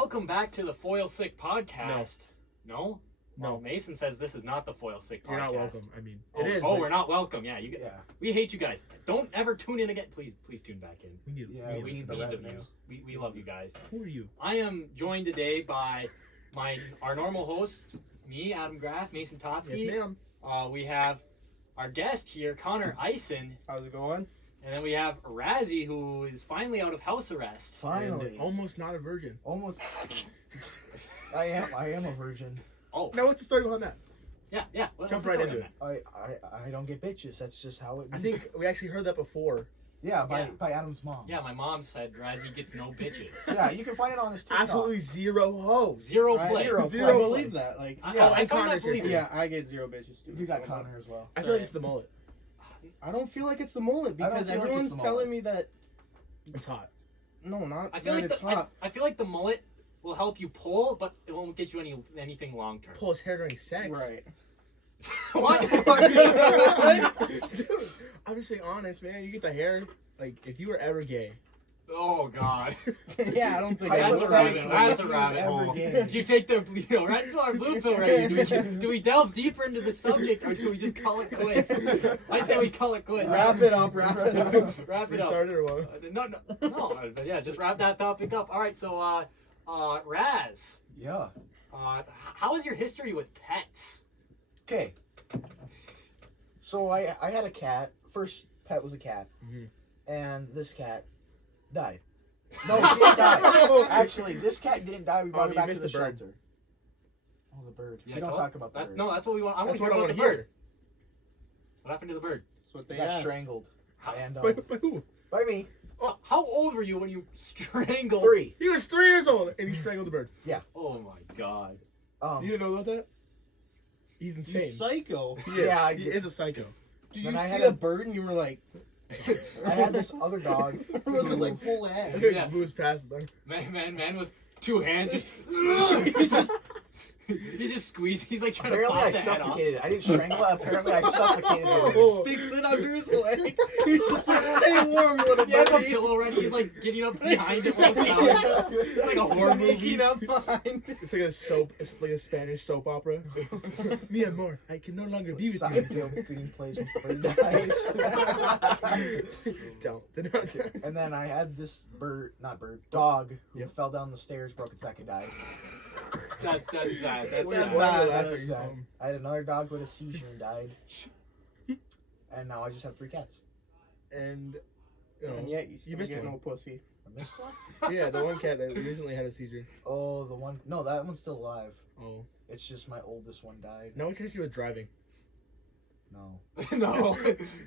Welcome back to the Foil Sick Podcast. No? No. Well, Mason says this is not the Foil Sick Podcast. You're not welcome. I mean, Oh, it is. oh, but we're not welcome. Yeah, Yeah. we hate you guys. Don't ever tune in again. Please tune back in. We need, Yeah, we need the the revenue. views. We love you guys. Who are you? I am joined today by our normal host, me, Adam Graff, Mason Totsky. Yes, ma'am. We have our guest here, Connor Eisen, How's it going? and then we have Razzie, who is finally out of house arrest. Finally. And almost not a virgin. Almost. I am a virgin. Oh, Now, what's the story behind that? yeah. What's Jump the right story into on it. I don't get bitches. That's just how it. I think we actually heard that before. Yeah, by Yeah. Adam's mom. that? Yeah, my mom said Razzie gets no bitches. Yeah, you can find it on his TikTok. Absolutely zero hoes. Zero I- play. Zero. I believe that. Like, I, Yeah, I and found that Connor's here believable. too. yeah, I get zero bitches too. You got So, Connor as well. I feel like it's the mullet. I don't feel like it's the mullet I don't because feel like everyone's it's the telling mullet. me that. It's hot. No, not. I feel that like it's hot. I feel like the mullet will help you pull, but it won't get you anything long term. Pull his hair during sex. Right. What? Dude, I'm just being honest, man. You get the hair. Like, if you were ever gay. Oh God. Yeah, I don't think That's a Hypothetically, rabbit. That's if a he was rabbit ever hole. gay. Do you take the red pill or blue pill right here? Do we delve deeper into the subject or do we just call it quits? I say we call it quits. Wrap it up. Wrap it up. Wrap it up. Restarted or what? No, but yeah, just wrap that topic up. All right, so Raz, Yeah. how is your history with pets? Okay. So I had a cat. First pet was a cat, Mhm. and this cat died. No, she didn't die. Actually, this cat didn't die. We brought her you back to missed the the bird. shelter. Oh, the bird. Yeah, we don't tell- talk about the bird. No, that's what we want. I want That's to what hear I about want the to bird. hear. What happened to the bird? That's what They they got asked. strangled. How- And By who? by me. How old were you when you strangled? 3. He was 3 years old and he strangled the bird. Oh my God. You didn't know about that? He's You insane. psycho. Yeah, I he did. is a psycho. Did Then you I see had a a- bird and you were like, I had this other dog. was it like full I head? think Yeah. he moves past them. Man was 2 hands just. He's just squeezing. He's like trying Apparently, I to pop the head off. suffocated it. I didn't strangle it. Apparently, I suffocated it. Oh. Sticks it under his leg. He's just like, stay warm, little He has a buddy. pillow ready. He's like getting up behind it while it's down. It's like a horror movie. Sneaking up behind. It's like a soap. It's like a Spanish soap opera. Me amor, I can no longer be with you. Seinfeld theme plays when somebody dies. Don't. And then I had this dog who Yep. fell down the stairs, broke its back, and died. That's bad. That's That's sad. bad. That's sad. I had another dog with a seizure and died. And now I just have 3 cats. And you know, And yet you still missed get one. no pussy. I missed one? Yeah, the one cat that recently had a seizure. Oh, the one. No, that one's still alive. Oh. It's just my oldest one died. Now what's your issue with driving? No. No,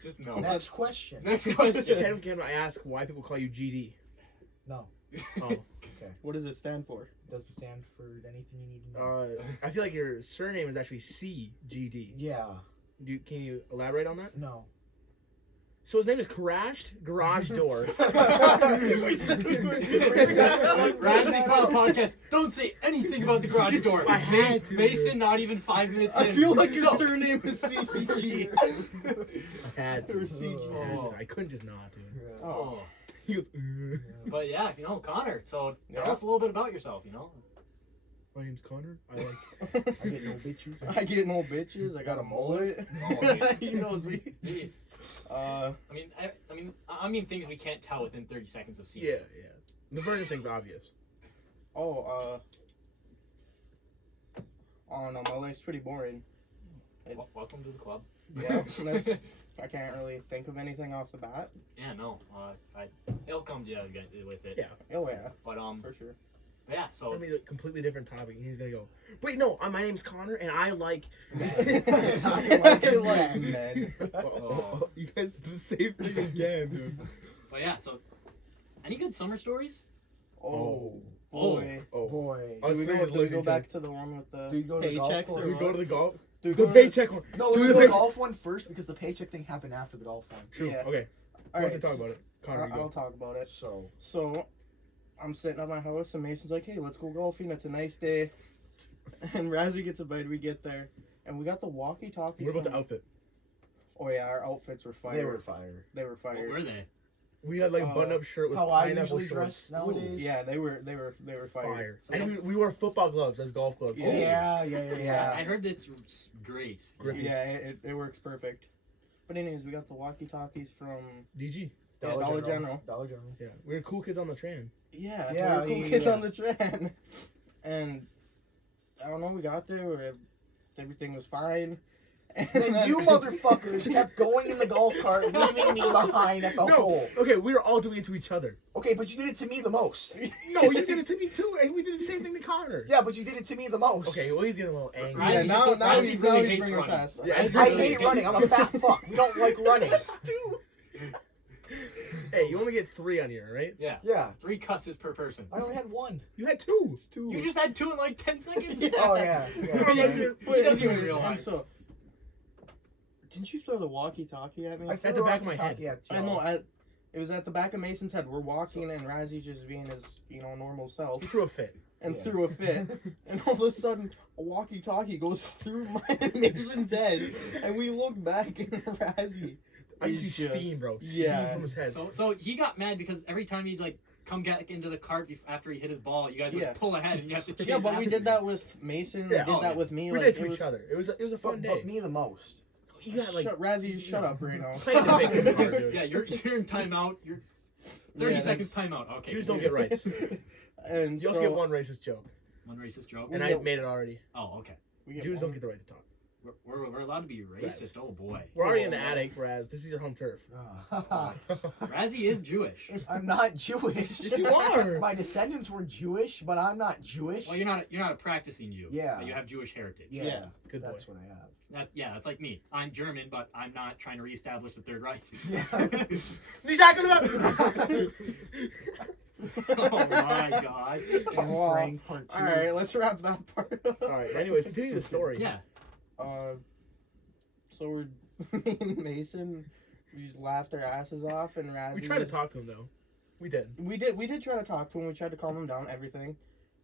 just no. Next question. Next question. Can I ask why people call you GD? No. Oh. Okay. What does it stand for? Doesn't stand for anything you need to know. I feel like your surname is actually CGD. Yeah. Can you elaborate on that? No. So his name is Crashed Garage Door. Raspberry Cloud Podcast. Don't say anything about the garage door. I had to, Mason, dude. not even 5 minutes in. I feel like your So- surname is CBG. I had to. Or CG. Oh. I couldn't just not, dude. Oh. He goes, But yeah, Connor. So tell Yeah. us a little bit about yourself. my name's Connor. I like. I get no bitches. I get no bitches. I got a mullet. Oh, He knows me. Jeez. I mean things we can't tell within 30 seconds of seeing. Yeah. The virgin thing's obvious. Oh, oh no, my life's pretty boring. Welcome to the club. Yeah, that's, I can't really think of anything off the bat. Yeah, no. It'll come to you with it. Yeah. Oh yeah, But for sure. yeah. So I mean, a completely different topic. He's gonna go. Wait, no. My name's Connor, and I like. I like men. Oh, you guys did the same thing again, dude. But yeah. So any good summer stories? Oh, Oh. boy. Oh. Boy. I was Do we thinking go living back to the one with the Do you go to the golf paychecks course? or Do we go what? to the golf? Do we The go to- paycheck one. No, Do let's the do the paycheck- golf one first because the paycheck thing happened after the golf one. True. Yeah. Okay. All Let's right, talk about it. Connor, you I'll go. talk about it. So, I'm sitting at my house and Mason's like, "Hey, let's go golfing. It's a nice day." And Razzie gets a bite. We get there, and we got the walkie-talkies. What about the from- outfit? Oh yeah, our outfits were fire. they were fire. They were What fire. were they? We had like a button-up shirt with How I pineapple usually shorts. dress nowadays. Yeah, they were fire. Fire. And we wore football gloves as golf gloves. Yeah. I heard it's great. Grippy. Yeah, it works perfect. But anyways, we got the walkie-talkies from DG. Dollar General. Dollar General. Yeah, we were cool kids on the train. Yeah, Yeah, we were cool yeah, kids yeah. on the train. And I don't know, we got there where everything was fine. And Then you motherfuckers kept going in the golf cart, leaving me behind at the hole. Okay, we were all doing it to each other. Okay, but you did it to me the most. No, you did it to me too, and we did the same thing to Connor. Yeah, but you did it to me the most. Okay, well he's getting a little angry. Right. Yeah, Razzie now really he's hates bringing running. past. Yeah, I hate running. I'm a fat fuck. We don't like running. Hey, you only get 3 on here, right? Yeah. Yeah. 3 cusses per person. I only had 1. You had 2. You just had 2 in like 10 seconds. Oh yeah. He But doesn't even anyways, realize. and so, didn't you throw the walkie-talkie at me? I At threw the back of my walkie-talkie head. at I you. know. It was at the back of Mason's head. We're walking, and Razzie just being his, normal self, You threw a fit. and Yeah. threw a fit. And all of a sudden, a walkie-talkie goes through my Mason's head, and we look back, and Razzie. I can is see just- steam, bro. Yeah. Steam from his head. So he got mad because every time he'd like come back into the cart after he hit his ball, you guys would Yeah. pull ahead and you have to chase Yeah, but we after did him. that with Mason. Yeah. We did Oh, that yeah. with me. We Like, did it to it was, each other. It was a fun But day. me the most. You got like Razzie, just shut up right now. playing the big card, dude. Yeah, you're in timeout. You're 30 Yeah, seconds timeout. Okay. Jews don't get rights. And You also so, get one racist joke, One racist joke. and I made it already. Oh, okay. we get Jews one. don't get the right to talk. We're allowed to be racist. Oh boy. We're already in the attic, Raz. This is your home turf. Razzie is Jewish. I'm not Jewish. Yes, you are. My descendants were Jewish, but I'm not Jewish. Well, you're not a practicing Jew. Yeah. But you have Jewish heritage. Yeah, Good boy. that's what I have. That's like me. I'm German, but I'm not trying to reestablish the Third Reich. Yeah. Oh my god. Well, Frank part 2. All right, let's wrap that part up. All right. Anyways, continue the story. Yeah. So we're me and Mason. We just laughed our asses off, and Razzie. We tried to talk to him though. We did. We did try to talk to him. We tried to calm him down, everything,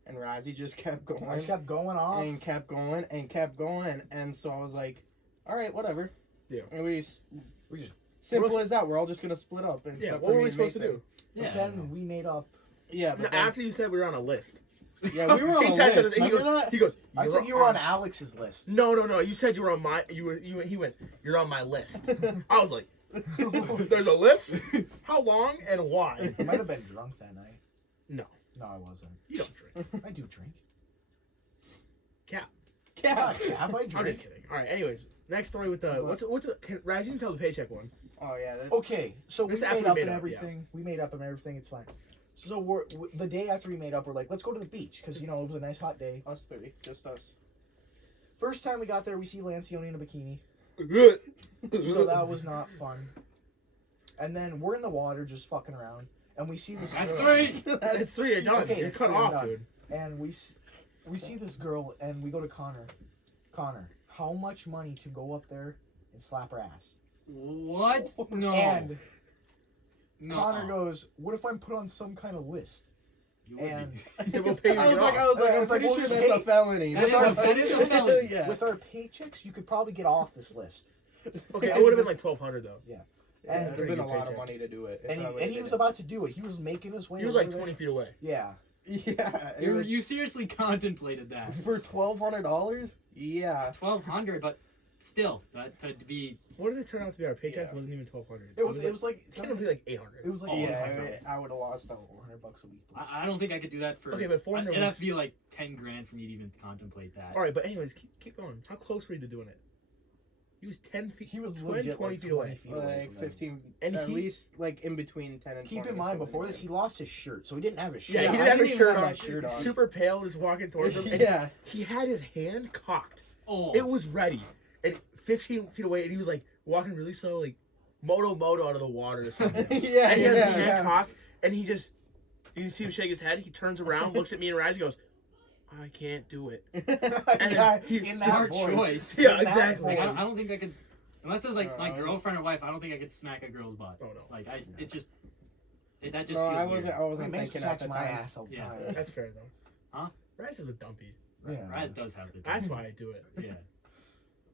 and Razzie just kept going. I just kept going off. and kept going and kept going, and so I was like, all right, whatever. Yeah. And we just We simple as that. We're all just gonna split up. And Yeah. except What for were me we and supposed to Mason. do? But Yeah. then we made up. Yeah, but then, After you said we were on a list. yeah, we were on He a texted us, list. and Remember he goes. I "You're said you were on Alex's list. No. You said you were on my. You were. He went. You're on my list. I was like, there's a list. How long and why? I might have been drunk that night. No. No, I wasn't. You don't drink. I do drink. Cap. Yeah. Have I I'm drink? just kidding. All right. Anyways, next story with the Raz, you can tell the paycheck one. Oh yeah. That's, Okay, so we This made after up we and made up, everything. We made up and everything. It's fine. So the day after we made up, we're like, let's go to the beach because it was a nice hot day. us three, just us. First time we got there, we see Lancioni in a bikini, so that was not fun. And then we're in the water just fucking around, and we see this That's girl, 3. That's 3. You're done. Okay, You're that's cut 3, I'm off, done. dude. and we see this girl, and we go to Connor. Connor, how much money to go up there and slap her ass? What? No. And no. Connor goes, "What if I'm put on some kind of list?" You would And be. He said, we'll pay you I to was get like, off. I I'm was like, pretty well, sure just that's a pay- felony. That is a felony. Yeah. with our paychecks, you could probably get off this list. Okay, it would have been like 1,200 though. Yeah, And it would have been a pretty good lot of paycheck. money to do it. if And I he, would've and he did was it. about to do it. He was making his way. He was over like there. 20 feet away. Yeah. Yeah. it You, was- you seriously contemplated that. for $1,200? Yeah. 1,200, but still, to be. What did it turn out to be? Our paychecks Yeah. wasn't even 1,200. It was like It turned out to be like 800. it was like Oh, Yeah, myself. I would have lost out. $400 a week. I don't think I could do that for. Okay, but 400 It'd have was- to be like 10 grand for me to even contemplate that. All right, but anyways, keep going. How close were you to doing it? He was 10 feet. He was 20 legit 20 like feet away. 20 feet away Like from them. 15, And at he- least like in between 10 and 20. Keep in mind, so before this, he lost his shirt, so he didn't have his shirt. Yeah, Yeah, he I didn't have didn't his even shirt have on. my shirt on. Super pale, just walking towards him. And Yeah. he had his hand cocked. Oh. It was ready. And 15 feet away, and he was like walking really slow, like moto out of the water or something. Yeah, And he has his yeah, hand yeah. cocked, and he just, you see him shake his head. He turns around, looks at me and Raz, he goes, I can't do it. And Yeah, he- in just- that Hard voice. choice. Yeah, In that exactly. Like, I voice. don't think I could. Unless it was like my Uh, girlfriend or wife, I don't think I could smack a girl's butt. Oh, no. Like, that just that just No, feels I weird. wasn't. I wasn't Mason thinking at smacks the my time. ass all the Yeah. time. That's fair, though. Huh? Raz is a dumpy. Yeah. Raz does have the. That's why I do it. Yeah.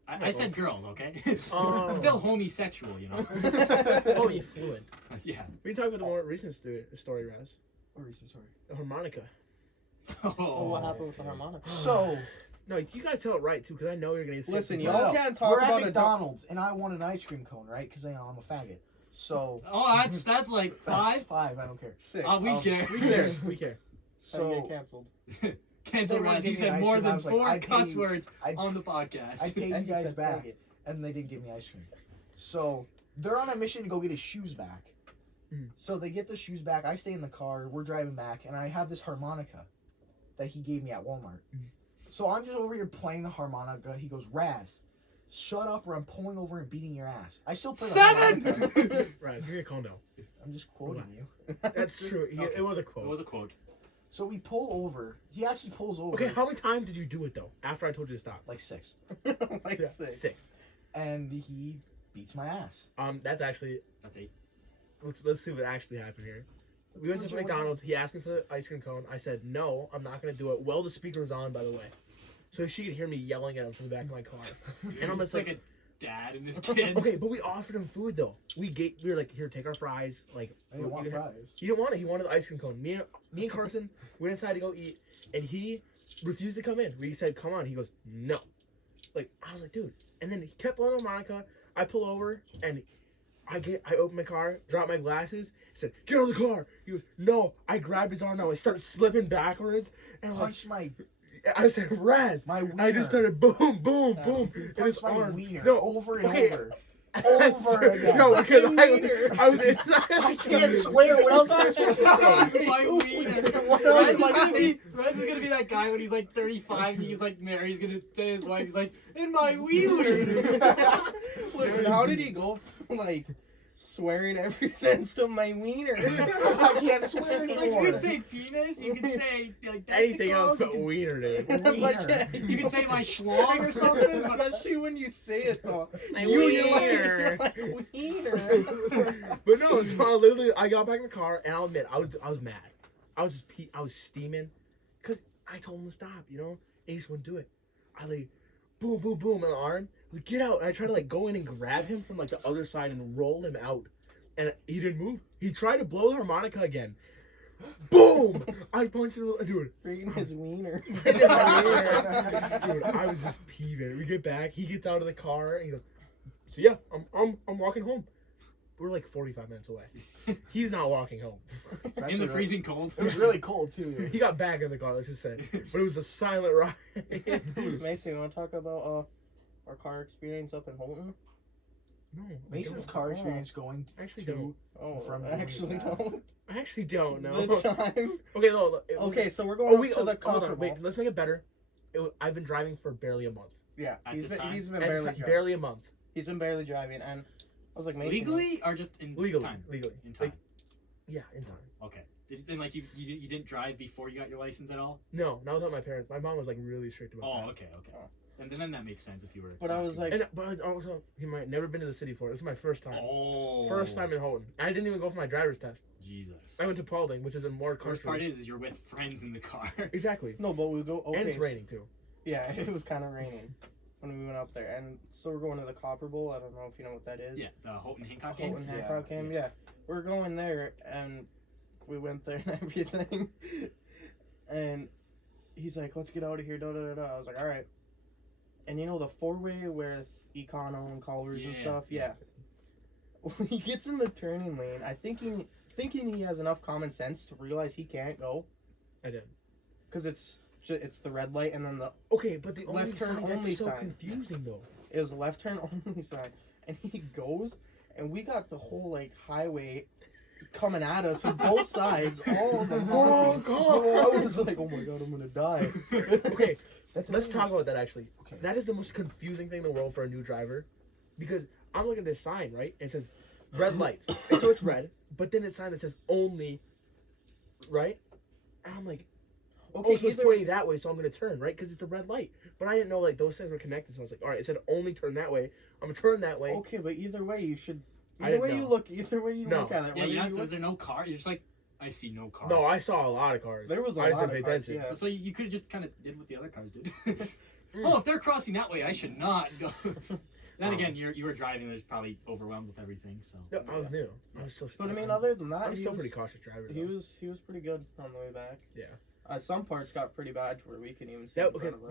I said girls, okay? Oh. Still homosexual, you know? Oh, you fluent. Yeah. We talk about the more recent story, Raz. What reason, sorry? The harmonica. Oh, what happened with the harmonica? So, No, you gotta tell it right, too, because I know you're gonna say Listen, something. y'all No, can't talk we're at about it. McDonald's, and I want an ice cream cone, right? Because I'm a faggot. So Oh, that's like that's 5? 5. I don't care. 6. Oh, we care. We care. We care. So So get canceled. Cancel They Raz. wouldn't You give me said an more ice cream. I than was like, 4 I paid cuss you- words I- on the podcast. I paid you And you guys said back, faggot. and they didn't give me ice cream. So they're on a mission to go get his shoes back. Mm. So they get the shoes back. I stay in the car. We're driving back, and I have this harmonica that he gave me at Walmart. So I'm just over here playing the harmonica. He goes, Raz, shut up, or I'm pulling over and beating your ass. I still play the 7! harmonica. Right, you're gonna calm down. I'm just quoting you. That's true. Okay. It was a It quote. was a quote. So we pull over. He actually pulls over. Okay, how many times did you do it, though, after I told you to stop? Like 6. Like Yeah, 6. 6. And he beats my ass. That's actually... That's 8. Let's see what actually happened here. We went to McDonald's. He asked me for the ice cream cone. I said, no, I'm not going to do it. Well, the speaker was on, by the way. So she could hear me yelling at him from the back of my car. And I'm just It's like like... a dad and his kids. Okay, but we offered him food, though. We were like, here, take our fries. Like, I didn't want you- fries. He didn't want it. He wanted the ice cream cone. Me and Carson went inside to go eat, and he refused to come in. We said, come on. He goes, no. Like, I was like, dude. And then he kept blowing on Monica. I pull over, and I open my car, drop my glasses, said, get out of the car. He goes, no. I grabbed his arm now. I started slipping backwards, and I'm like, Punch my I said, Raz. My I just wiener. started boom, boom, boom. In his punch my arm. wiener No, over and okay. over. Over again. No, because Wiener. I was inside. I can't swear. What else am I supposed to say? My wiener. What Raz else is, am I gonna be, Raz is gonna be that guy when he's like 35 and he's like married. He's gonna say his wife. He's like, in my wiener. Listen, how did he go from like swearing every sense to my wiener? I can't swear Like anymore. you could say penis. You could say like Anything else testicles, but wiener, dude. Wiener. You could say my schlong or something. Especially when you say it though. My You're like- wiener. like, wiener. But no, so I got back in the car, and I'll admit, I was mad. I was steaming, cause I told him to stop, you know, and he just wouldn't do it. I like, boom, boom, boom on the arm. Like, get out! And I tried to like go in and grab him from like the other side and roll him out, and he didn't move. He tried to blow the harmonica again. Boom! I punched him, dude. Bringing his wiener. Dude, I was just peeving. We get back. He gets out of the car and he goes, "So yeah, I'm walking home." We're like 45 minutes away. He's not walking home. In the freezing cold. It was really cold too. He got back in the car. Let's just say, but it was a silent ride. Mason, you want to talk about our car experience up in Holton? No, Mason's car experience going I actually to don't. Oh, From I doing actually that. don't. I actually don't know. The time. Okay, no. Okay, so we're Oh, going we up to the hold Copper on. Wait, Bowl. let's make it better. I've been driving for barely a month. Yeah, At he's this time? been And barely it's driving. barely a month. He's been barely driving, and I was like, Mason, Legally or just in Legally, time? legally. In time. Like, yeah, in time. Okay. And like you didn't drive before you got your license at all? No, not without my parents. My mom was like really strict about Oh, that. okay. Oh. And then that makes sense if you were. But I was like, But also, he might never been to the city before. This is my first time. oh, First time in Holton. I didn't even go for my driver's test. Jesus. I went to Paulding, which is in more The worst country. part is you're with friends in the car. Exactly. no, but we go. Okay, And it's raining too. Yeah, it was kind of raining when we went up there, and so we're going to the Copper Bowl. I don't know if you know what that is. Yeah, the Houghton Hancock game. Holton Hancock game. Yeah, we're going there, and we went there and everything, and he's like, "Let's get out of here." Da da da da. I was like, "All right." And you know the four-way with Econo and Culvers and Yeah. stuff. Yeah. When he gets in the turning lane, thinking he has enough common sense to realize he can't go I did. because it's the red light, and then Okay, but the only Left turn sign, only that's so sign. confusing though. it was a left turn only sign, and he goes, and we got the whole like highway coming at us from both sides, all of them. Oh, honking. God. I was like, oh my god, I'm gonna die. Okay, That's let's talk about that actually. Okay. That is the most confusing thing in the world for a new driver, because I'm looking at this sign, right? It says red lights, and so it's red, but then it's sign that says only, right? And I'm like, okay, so it's either- pointing that way, so I'm gonna turn, right? Because it's a red light. But I didn't know like those things were connected, so I was like, all right, it said only turn that way. I'm gonna turn that way. Okay, but either way, you should. I Either didn't way you know. look, either way you No. look at it. Yeah, whether you're not, you was look- there no car? You're just like, I see no cars. No, I saw a lot of cars. There was a I just lot didn't of pay cars, attention. yeah. So you could have just kind of did what the other cars did. Oh, if they're crossing that way, I should not go. Then again, you were driving. There's probably overwhelmed with everything. So. No, I was new. I was so. But I mean, other than that, I'm he still was, pretty cautious driver. He though. was pretty good on the way back. Yeah. Some parts got pretty bad where we couldn't even see in front of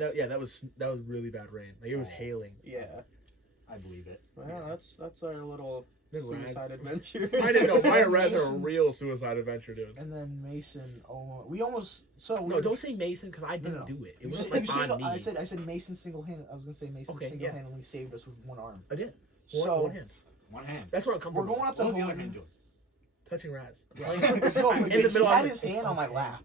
us. That was really bad rain. Like it was hailing. Yeah. I believe it. Well, that's our little Little suicide adventure. I didn't know. My And res are a Mason- real suicide adventure, dude. And then Mason, we almost. So No, don't say Mason because I didn't No. do it. It You was said- like you on single- me. I said Mason single-handed. I was gonna say Mason Okay, yeah. single-handedly saved us with one arm. I did. So One hand. One hand. That's what I'm comfortable. we're going up to What was the other Houghton. hand doing? touching Raz. So, In the he middle had of his it. hand on my lap.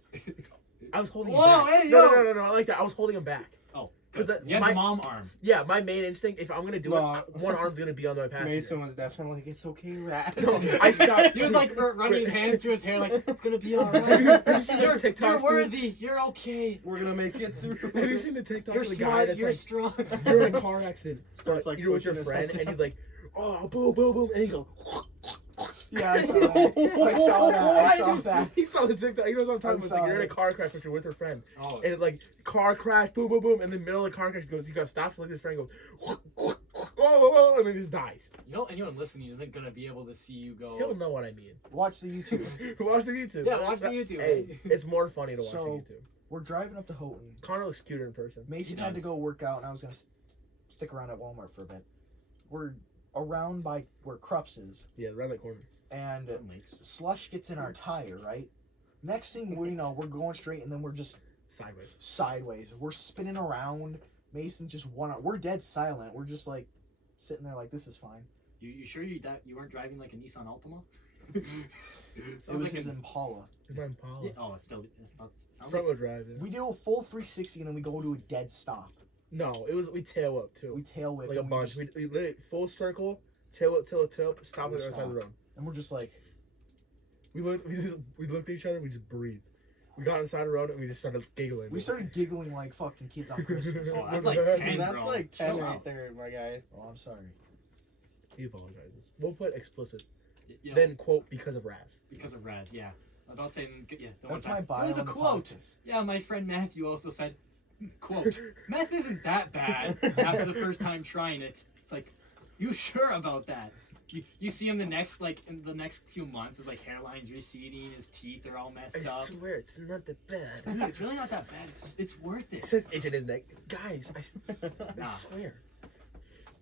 I was holding Whoa, him back. hey, no, yo. no, I like that. I was holding him back. Oh, 'Cause you had my- the mom arm. Yeah, my main instinct, if I'm gonna do No. it, one arm's gonna be on my passenger. Mason was definitely like, it's okay, Raz. No, I stopped. He was like running his hand through his hair, like it's gonna be alright. Have you seen those You're TikToks, dude? worthy. You're okay. We're gonna make it through. Have you seen the TikTok You're of the guy smart. that's You're like, strong. you're in a car accident, Starts, but like, you're with your pushing his friend, head and he's like, oh, boom, boom, boom, and he goes, Yeah, I saw that. I saw that. I saw that. He saw the TikTok. He knows what I'm talking about. It's like saw you're in a it. car crash, but you're with your friend, Oh, and like car crash, boom, boom, boom, and in the middle of the car crash, he goes, stops, look at his friend, goes, whoa, whoa, whoa, and then he just dies. anyone listening isn't gonna be able to see you go. He'll know what I mean. Watch the YouTube. Watch the YouTube. Yeah, watch the YouTube. Hey, it's more funny to watch So- the YouTube. We're driving up to Houghton. Connor looks cuter in person. Mason He had to does. go work out, and I was gonna stick around at Walmart for a bit. We're around by where Krups is, Yeah, around that corner. and That makes- slush gets in our tire. Right. Next thing we know, we're going straight, and then we're just Sideways. sideways. We're spinning around. Mason just we're dead silent. We're just like sitting there like this is fine. You sure you weren't driving like a Nissan Altima? It Sounds was like his an, Impala. It's my Impala. yeah, oh, it's still. Sounds Front like, wheel drive. Yeah. We do a full 360 and then we go to a dead stop. No, we tail up too. We tail whip Like a and bunch. just- We lit it full circle, tail up, stop We it outside the road. and we're just like, We looked at each other. We just breathed. We got inside the road and we just started giggling. we started giggling like fucking kids on Christmas. Oh, that's like 10, That's bro. like 10 Chill right out. there, my guy. Oh, I'm sorry. He apologizes. We'll put explicit. You know, Then quote because of Raz. because of Raz, yeah. About saying, yeah. The That's one my time. bio It was a on the quote. podcast. Yeah, my friend Matthew also said, quote, meth isn't that bad after the first time trying it. It's like, you sure about that? You see him in the next few months, his like hairline's receding, his teeth are all messed I up. swear it's not that bad. Dude, it's really not that bad. It's worth It it. says itch in his neck. Guys, I Nah. swear.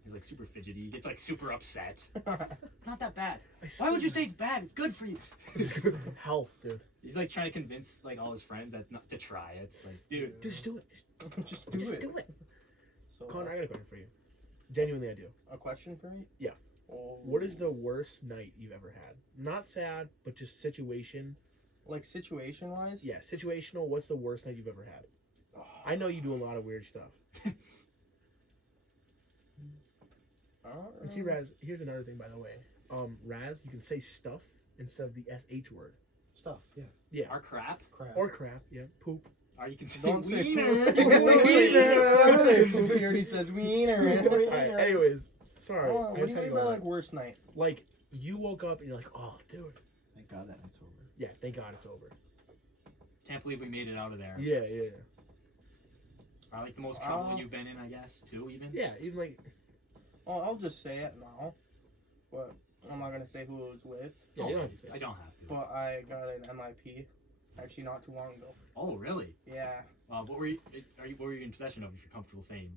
He's like super fidgety. He gets like super upset. Oh, It's not that bad. I Why would you swear. say it's bad? It's good for you. It's good for health, dude? He's like trying to convince like all his friends that not to try it. Like, dude, Just do it. Just do Just it. do it. So, Connor, I got a question for you. Genuinely, I do. a question for me? Yeah. Oh, What is the worst night you've ever had? Not sad, but just situation. like situation wise? Yeah, situational. What's the worst night you've ever had? I know you do a lot of weird stuff. And see, Raz, here's another thing, by the way. Raz, you can say stuff instead of the SH word. Stuff, yeah. Yeah. our crap. Crap. Or crap, yeah. Poop. Or you can say Don't say wiener. poop. You can say Wiener. Don't say poop. He already says wiener. Alright, anyways. Sorry. Oh, I what guess do you how mean you by go like on. worst night? Like, you woke up and you're like, oh, dude. Thank God that night's over. Yeah, thank God it's over. Can't believe we made it out of there. Yeah, yeah. Or like the most trouble you've been in, I guess, too, even. Yeah, even like, Oh, I'll just say it now. But I'm not gonna say who it was with. yeah, you don't have to say I it. don't have to. But I got an MIP actually not too long ago. Oh, really? Yeah. What were you in possession of, if you're comfortable saying?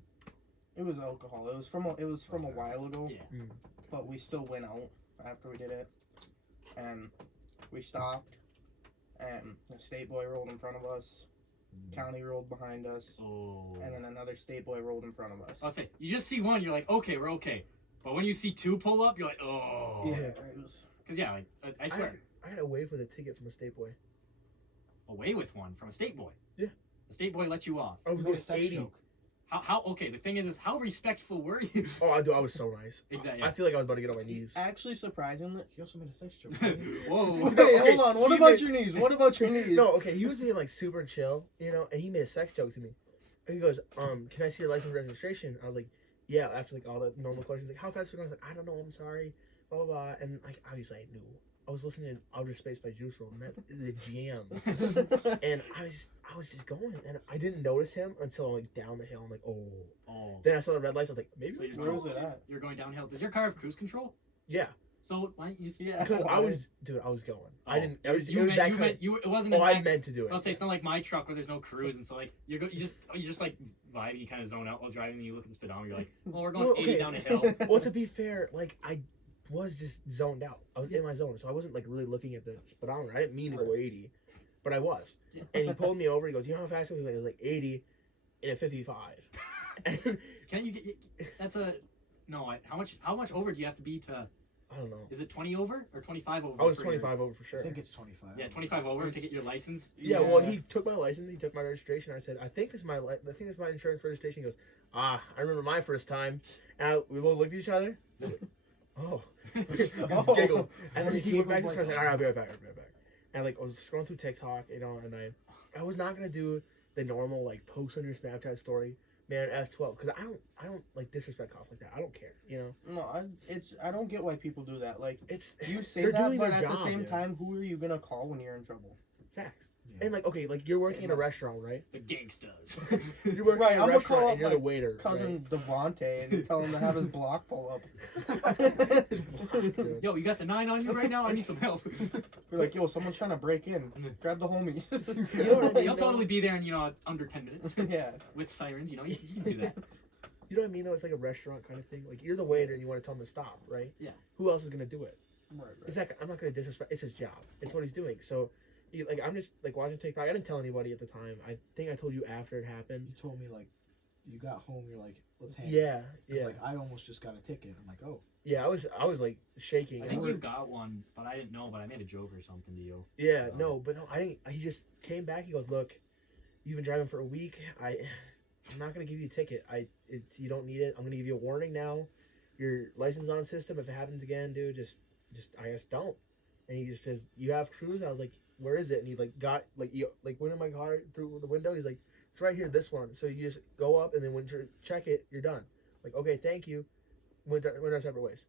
It was alcohol. It was from a while ago. Yeah. But we still went out after we did it. And we stopped. And a state boy rolled in front of us. County rolled behind us. Oh. And then another state boy rolled in front of us. I'll say, you just see one, you're like, okay, we're okay. But when you see two pull up, you're like, oh. Yeah. It was, Because, yeah, like, I swear, I got away with a ticket from a state boy. away with one from a state boy. Yeah. The state boy let you off. I was You made a like sex 80. joke. Okay, the thing is how respectful were you? Oh, I was so nice. Exactly. I feel like I was about to get on my knees. actually, surprisingly. He also made a sex joke. didn't he? Whoa. Hey, Okay, hold on. What he about made- your knees? What about your knees? No, okay, he was being like super chill, you know, and he made a sex joke to me. And he goes, can I see your license and registration? I was like, yeah, after like all the normal questions, like, how fast are you going? I was like, I don't know, I'm sorry, blah, blah, blah. And like, obviously I knew I was listening to Outer Space by Juice WRLD, and that is a jam. And I was just going, and I didn't notice him until I'm like down the hill. I'm like, oh. Then I saw the red lights. I was like, maybe. So it's Where you're, was it at? you're going downhill. Does your car have cruise control? Yeah, So why don't you see? Yeah. because I was going. I didn't. It was that kind of. It wasn't. Oh, I I meant to do it. I'd say it's not like my truck where there's no cruise, and so like you just like vibe and you kind of zone out while driving, and you look at the speedometer, you're like, well, we're going Well, 80 okay. down a hill. Well, to be fair, like I was just zoned out. I was in my zone, so I wasn't like really looking at the speedometer. I didn't mean to go 80, but I was. Yeah. And he pulled me over. He goes, "You know how fast it was?" I was like 80 in a 55. And Can you get? That's a no. How much over do you have to be to? I don't know. Is it 20 over or 25 over? I was for 25 over for sure. I think it's 25. Yeah, 25 over to get your license. Yeah, well, he took my license, he took my registration. I said, I think this is my insurance registration. He goes, I remember my first time. And we both looked at each other. Like, oh. We just giggled. And then he went back to his car. I was like, all right, I'll be right back. And like, I was scrolling through TikTok, you know, and I was not going to do the normal, like, post on your Snapchat story. Man, F12, because I don't like disrespect cops like that. I don't care, you know. No, I don't get why people do that. Like, It's you say they're that, doing but their at job, the same dude. time, who are you gonna call when you're in trouble? Facts. Yeah. And like, okay, like you're working in a restaurant, right? The gangstas. You're working Right, in a I'm gonna restaurant call and you're up the my waiter. Cousin Devontae and tell him to have his block pull up. Right? Yo, you got the 9 on you right now? I need some help. We're like, yo, someone's trying to break in. Grab the homies. You know what I mean? He'll totally be there in under 10 minutes Yeah. with sirens. You can do that. You know what I mean? Though it's like a restaurant kind of thing. Like you're the waiter and you want to tell him to stop, right? Yeah. Who else is gonna do it? Right, It's like I'm not gonna disrespect. It's his job. It's what he's doing. So, like I'm just like watching TikTok. I didn't tell anybody at the time. I think I told you after it happened. You told me like, you got home. You're like, let's hang. Yeah, It's yeah, like I almost just got a ticket. I'm like, oh. yeah. I was like shaking. I and think we're- you got one, but I didn't know. But I made a joke or something to you. Yeah, no, but no, I didn't. He just came back. He goes, "Look, you've been driving for a week. I'm not gonna give you a ticket. You don't need it. I'm gonna give you a warning now. Your license is on system. If it happens again, dude, just I guess don't." And he just says, "You have cruise." I was like, "Where is it?" And he went in my car through the window. He's like, "It's right here, this one." So you just go up, and then when you check it, you're done. Like, okay, thank you. Went our separate ways.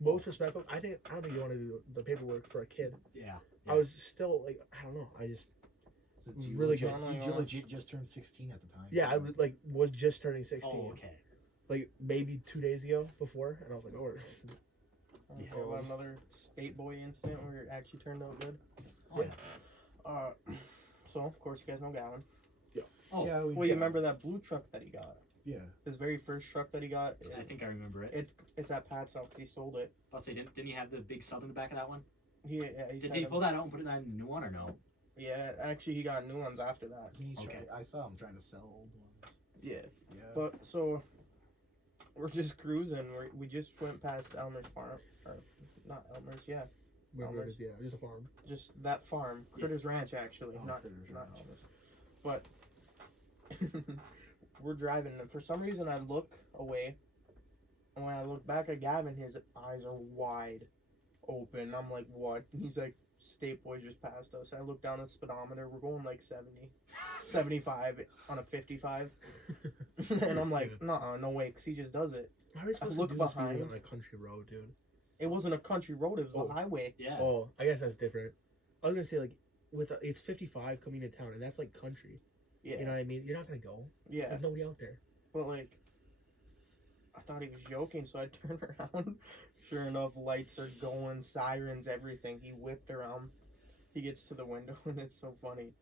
Most respectful. I don't think you want to do the paperwork for a kid. Yeah. I was still like, I don't know. I just. Since you Really legit, good. You legit just turned 16 at the time. Yeah, was just turning 16. Oh, okay. Like maybe 2 days ago before, and I was like, oh, Yeah. About another state boy incident where it actually turned out good. Oh, Yeah. So of course you guys know Gavin. Oh, Yeah. Well, you remember that blue truck that he got? Yeah. His very first truck that he got. I think I remember it. It's at Pat's house. He sold it. I'll say, didn't he have the big sub in the back of that one? He Did he pull that out and put it in a new one or no? Yeah, actually he got new ones after that. Okay. I saw him trying to sell old ones. Yeah. Yeah. But so we're just cruising. We just went past Elmer's farm, or not Elmer's. Yeah, whatever it is, yeah, just a farm. just that farm, Yeah. Critters Ranch actually, Oh, not Critters not Ranch. Elmer's. But we're driving, and for some reason I look away, and when I look back at Gavin, his eyes are wide open. I'm like, what? And he's like, State Boy just passed us. I look down at the speedometer. We're going like 70, 75 on a 55. And I'm like, nah, no way, because he just does it. How are you supposed look to do this behind. on a country road, dude? It wasn't a country road, it was Oh. a highway. Yeah. Oh, I guess that's different. I was gonna say like it's 55 coming into town, and that's like country. Yeah. You know what I mean? You're not gonna go. Yeah. There's nobody out there. But like, I thought he was joking, so I turned around. Sure enough, lights are going, sirens, everything. He whipped around. He gets to the window, and it's so funny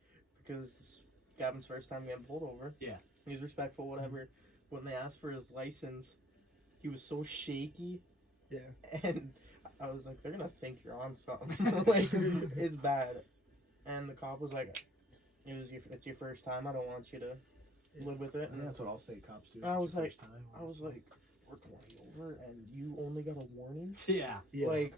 because it's Gavin's first time getting pulled over. Yeah. He's respectful, whatever. When they asked for his license, he was so shaky, Yeah. and I was like, they're gonna think you're on something. Like, it's bad. And the cop was like, it's your first time. I don't want you to live with it. And that's what I'll say cops do. I It's was your like- first time. I was like, we're 20 over, and you only got a warning. Yeah. Yeah. Like,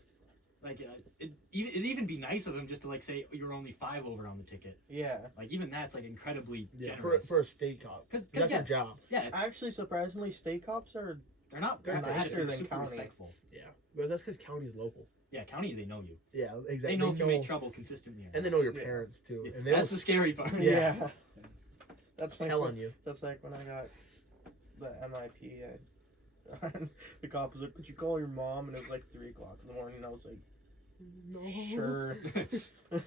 It'd even be nice of him just to like say you're only 5 over on the ticket. yeah. Like even that's like incredibly Yeah. generous. For a state cop, Because that's yeah, their job. yeah, it's, Actually, surprisingly, state cops are. they're not they're bad. nicer They're than super county. respectful. Yeah. But that's because county's local. Yeah, county they know you. Yeah, exactly. They know if you make trouble consistently. Or and they not. know your Yeah. parents too. Yeah, And they that's don't the scary part. Yeah. That's like tell on you. That's like when I got the MIP. The cop was like, "Could you call your mom?" And it was like 3 o'clock in the morning. And I was like, No. Sure. I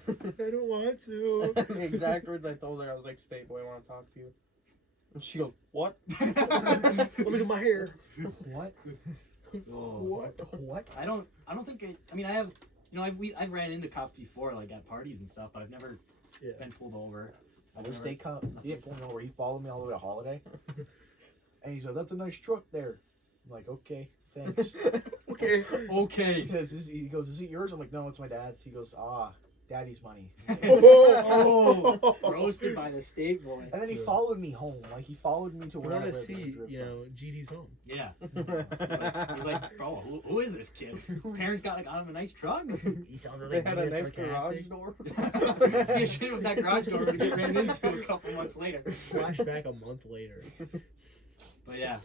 don't want to. The exact words I told her, I was like, State boy, I want to talk to you. And she goes, what? Let me do my hair. What? What? I don't think I mean I have I've ran into cops before like at parties and stuff, but I've never been pulled over. I've The never- state cop, he didn't pull me over. He followed me all the way to Holiday. And he said, "That's a nice truck there." I'm like, "Okay, thanks." Okay. Okay. He says, he goes, "Is it yours?" I'm like, "No, it's my dad's." He goes, "Ah, daddy's money." Oh, roasted by the state boy. And then he followed me home. Like, he followed me to I where I want to lived. see, GD's home. Yeah. He's like, bro, who is this kid? Parents got him a nice truck. He sounds They really had a mean and nice garage sarcastic. door. He should have that garage door to get ran into a couple months later. Flashback a month later. But yeah,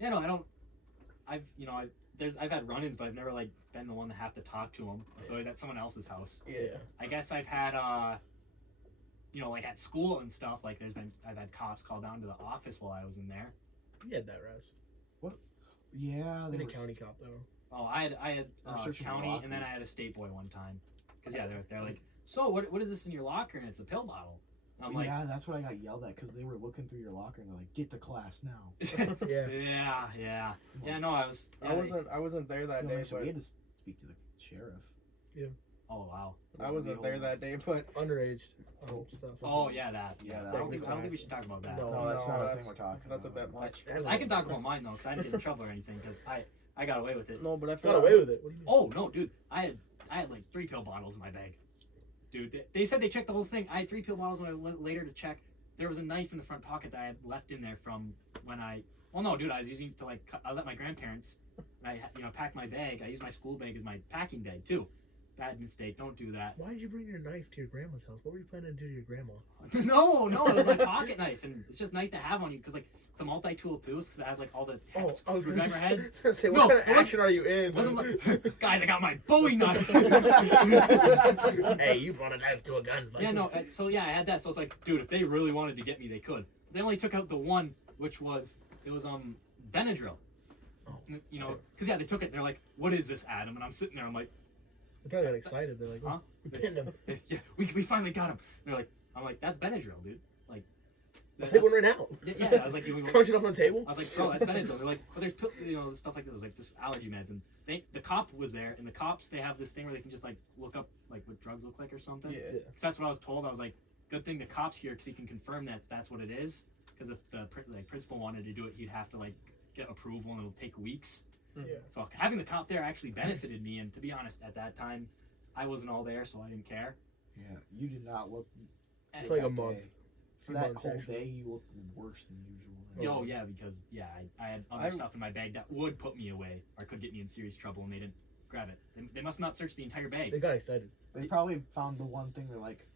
yeah, no, I don't. I've had run-ins, but I've never like been the one to have to talk to them. It's always at someone else's house. Yeah. I guess I've had like at school and stuff. Like I've had cops call down to the office while I was in there. You had that, Russ. Yeah, I they did were a county cop though. Oh, I had I'm searching for county, locker. and then I had a state boy one time. Cause yeah, they're like, so what is this in your locker? And it's a pill bottle. And I'm like, yeah, that's what I got yelled at because they were looking through your locker and they're like, "Get to class now." Yeah. yeah. No, I was. Yeah, I wasn't there that You know, day, so but we had to speak to the sheriff. Oh wow. I wasn't there that day, but Underage stuff. Oh yeah, that. Yeah, that I don't was think we should talk about that. No. No, that's not a that's- thing we're talking that's a about. bit much. I can talk about mine though, because I didn't get in trouble or anything, because I got away with it. No, but I Got forgot. away with it. What do you mean? Oh no, dude, I had like 3 pill bottles in my bag. Dude, they said they checked the whole thing. I had 3 pill bottles when I went later to check. There was a knife in the front pocket that I had left in there from when well no, dude, I was using it to like I was at my grandparents and I packed my bag. I used my school bag as my packing bag too. Bad mistake. Don't do that. Why did you bring your knife to your grandma's house? What were you planning to do to your grandma? No, it was my pocket knife, and it's just nice to have on you because like it's a multi-tool tools because it has like all the I was gonna screwdriver heads. say, No, what kind of it action are you in? Wasn't like, guys, I got my Bowie knife. Hey, you brought a knife to a gunfight. Yeah, no. So yeah, I had that. So it's like, dude, if they really wanted to get me, they could. They only took out the one, which was Benadryl. Oh, You know, because yeah, they took it. They're like, what is this, Adam? And I'm sitting there. I'm like, They probably got excited. They're like, huh? we pinned him. Yeah, we finally got him. They're like, I'm like, that's Benadryl, dude. Like, I'll take one right now. Yeah, I was like, Crunch it up on the table. I was like, bro, that's Benadryl. They're like, but there's stuff like this, like this allergy meds, and the cop was there, and the cops they have this thing where they can just like look up like what drugs look like or something. Yeah. So that's what I was told. I was like, good thing the cop's here because he can confirm that's what it is. Because if the principal wanted to do it, he'd have to like get approval, and it'll take weeks. Yeah. So having the cop there actually benefited me, and to be honest, at that time, I wasn't all there, so I didn't care. Yeah, you did not look. And- For like a that month. day. For Few that months, whole actually. day, you looked worse than usual. Oh yeah, because I had other stuff in my bag that would put me away or could get me in serious trouble, and they didn't grab it. They must not search the entire They bag. got excited. They probably found the one thing they're like,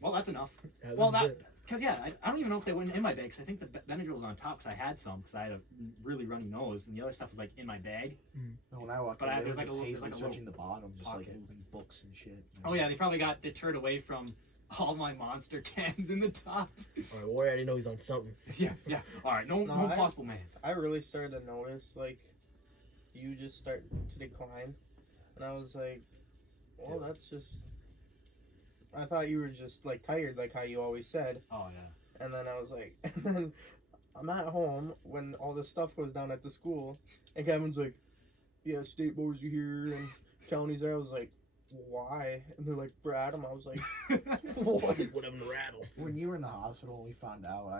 Well, that's enough. Yeah, Well, this is that it. because I don't even know if they went in my bag. Cause I think the Benadryl was on top because I had some because I had a really runny nose, and the other stuff was like in my bag. no, when I walked But in, I- they there's were like a just little- there's hastily like a little searching the bottom, just like pocket. moving books and shit. Oh yeah, they probably got deterred away from all my monster cans in the top. All right, well, we already know he's on something. yeah. All right, no No, possible man. I really started to notice, like, you just start to decline. And I was like, well, Yeah. that's just. I thought you were just, like, tired, like how you always said. Oh yeah. And then I was like, and then I'm at home when all this stuff goes down at the school. And Kevin's like, yeah, state boys are here and county's there. I was like, why? And they're like, for Adam. I was like, what? What him to rattle. When you were in the hospital and we found out,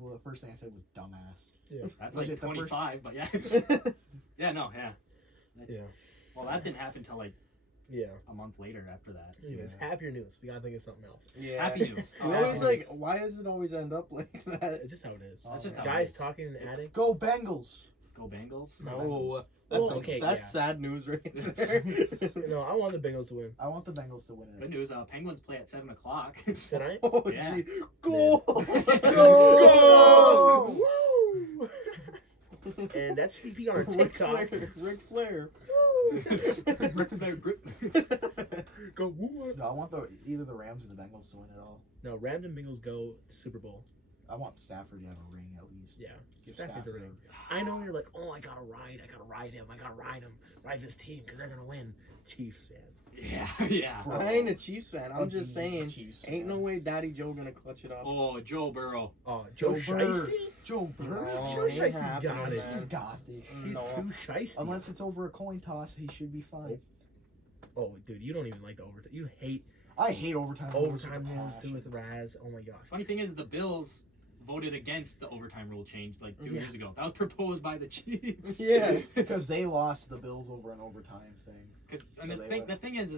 the first thing I said was dumbass. Yeah. That's Was like it the first- 25, but yeah. Yeah, no, yeah. Yeah. Well, that didn't happen till like Yeah. a month later after that. Anyways, happier news. We gotta think of something else. Yeah. Happy news. We Oh, always happy like, news. why does it always end up like that? It's just how it is. That's just how it Guys is. talking in the attic. Go Bengals! Go Bengals. No, Well, okay, that's yeah. sad news right there. No, I want the Bengals to win. I want the Bengals to win it. Good news. Penguins play at 7 o'clock. Tonight? Oh, Yeah. gee. Goal! Go! Woo! And that's sneak peek on our Ric TikTok. Flair. Ric Flair. Go woo! No, I want either the Rams or the Bengals to win it all. No, Rams and Bengals go to Super Bowl. I want Stafford to have a ring at least. Yeah. Give Stafford's a Stafford ring. I know you're like, oh, I gotta ride him, ride this team because they're gonna win. Chiefs fan. Yeah, yeah. Bro. I ain't a Chiefs fan. I'm Fucking just saying, Chiefs ain't no fan. way Daddy Joe gonna clutch it up. Oh, Joe Burrow. Oh, Joe Shiesty? Joe Burrow. No, Joe ain't Shiesty's happening, got it. man. He's got this. He's No. too shiesty. Unless it's over a coin toss, he should be fine. Oh, dude, you don't even like the overtime. You hate I hate overtime. overtime with a rules too passion. with Raz. Oh my gosh. Funny thing is, the Bills voted against the overtime rule change like 2 Yeah. years ago. That was proposed by the Chiefs. Yeah. Because they lost the Bills over an overtime thing. And So the they thing, went- the thing is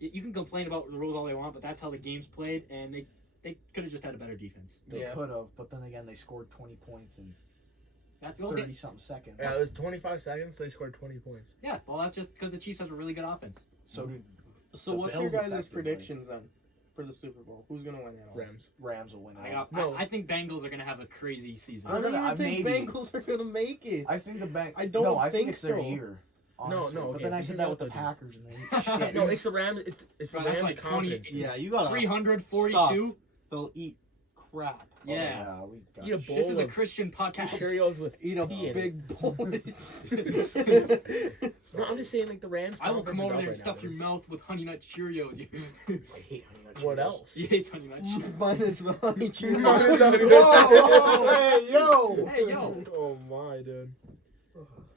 you can complain about the rules all they want, but that's how the game's played, and they could have just had a better defense. They Yeah. could have, but then again, they scored 20 points in That, well, they- 30-something seconds. Yeah, it was 25 seconds. So they scored 20 points. yeah, well, that's just because the Chiefs has a really good offense. So did So The what's your Bills guys' effectively. predictions then for the Super Bowl? Who's gonna win it all? Rams. Rams will win it. I, all. got, No. I think Bengals are gonna have a crazy season. I don't gonna- even think maybe. Bengals are gonna make it. I think the bank. I don't No, I think think it's their so. year. Honestly. no, But okay, then I this said is that not with the what they do. Packers and they eat shit. No, it's the Rams. It's the Bro, that's Rams' like 20 confidence. dude. Yeah, you got 342. They'll eat crap. Oh, Yeah. we got Eat a shit. bowl This is a of Christian podcast. Cheerios with Eat a pea in it. big bowl. No, I'm just saying like the Rams. I will confidence come over is there up and stuff right your now, mouth with Honey Nut Cheerios. dude. I hate Honey Nut Cheerios. What else? He hates Honey Nut Cheerios. Minus the honey cheerios. Minus the- Whoa, hey, yo! Hey, yo. Oh my, dude.